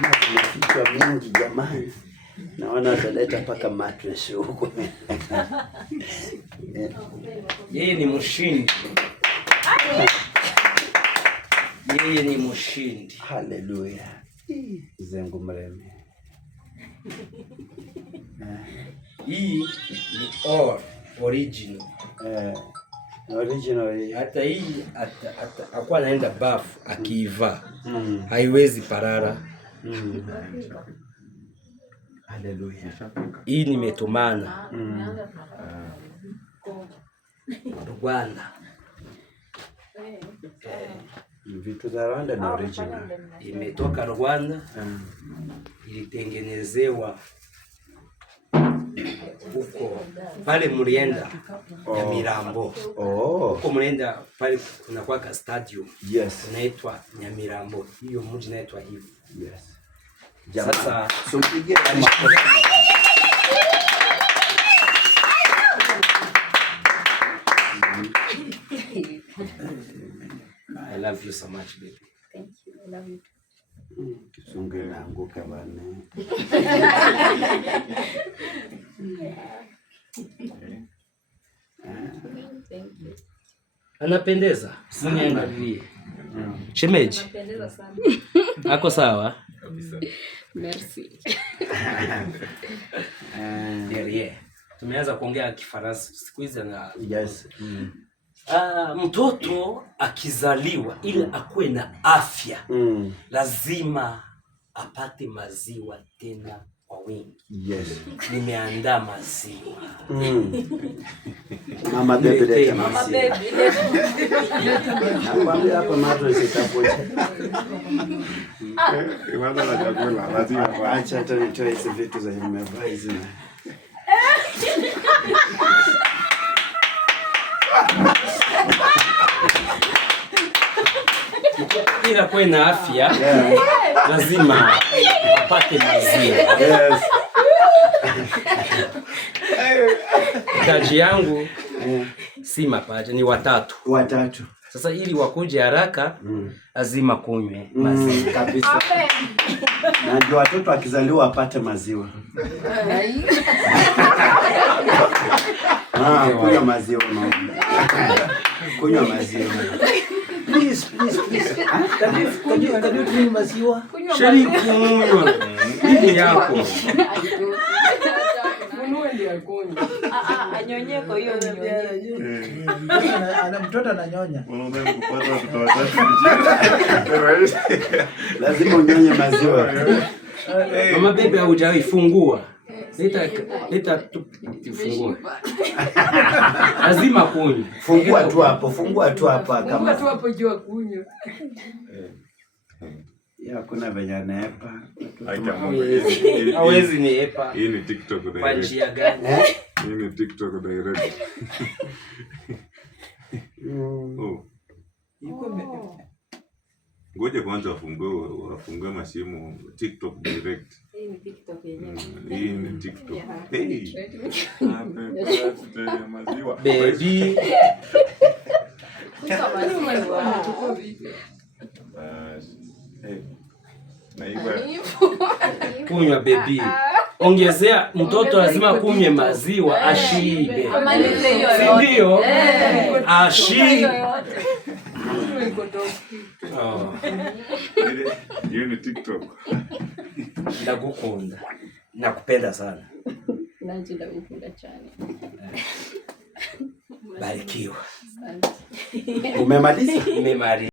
Vitu mingi jamani. Naona ataleta paka mattress huko. Yeye ni mshindi. Yeye ni mshindi. Haleluya. Zengu mreme. Hii ni original. Original. Hata hii akwa naenda bafu akiiva. Haiwezi parara. Haleluya. Hii nimetumana. Rwanda. Vitu za Rwanda ni original. Imetoka Rwanda. Ilitengenezewa huko pale Murienda Nyamirambo. Huko Murienda pale kuna kwa stadium. Yes. Inaitwa Nyamirambo. Hiyo mji inaitwa hivyo. Yes. Sasa sumpige I love you so much, baby. Thank you. I love you too. Kisungu inaanguka bana. Thank you. Anapendeza. Siniangalie. Shemeji. Anapendeza sana. Ako sawa? Kabisa. Merci. Ndiye. Tumeanza kuongea Kifaransa siku hizi na yes. Mtoto akizaliwa ili akuwe na afya lazima apate maziwa tena kwa wingi. Yes. Nimeandaa maziwa. Mama baby leta maziwa. Nakwambia hapa mattress itapotea. Iwaza na chakula lazima acha hata nitoe hizo vitu za nimevaa hizi. Ila kuwe na afya lazima apate maziwa. Yes. Kaji yangu si mapacha, ni watatu. Sasa ili wakuje haraka lazima kunywe maziwa kabisa. Na ndio watoto akizaliwa apate maziwa. Kunywa maziwa mama. Kunywa maziwa. Please. Can you drink maziwa? Shari kunywa. Nini yako? Anyonye kwa hiyo ana mtoto ananyonya. Unaona kupata watoto watatu. Lazima unyonye maziwa. Mama bebe haujawahi fungua. Leta tufungua. Lazima kunywa. Fungua tu hapo kama. Fungua tu hapo jua kunywa. Kuna venye nepa. Hawezi niepa. Hii ni TikTok direct. Kwa njia gani? Hii ni TikTok direct. Ngoja kwanza wafungue mashimo TikTok direct. Hii ni TikTok yenyewe. Hii ni TikTok. Hey. Maziwa. Baby. Kunywa baby. Ongezea mtoto lazima kunywe maziwa ashibe. Ndio? Ashibe. Hiyo ni TikTok. Ndagukunda. Nakupenda sana. Nanjye ndagukunda cyane. Barikiwa. Umemaliza? Nimemaliza.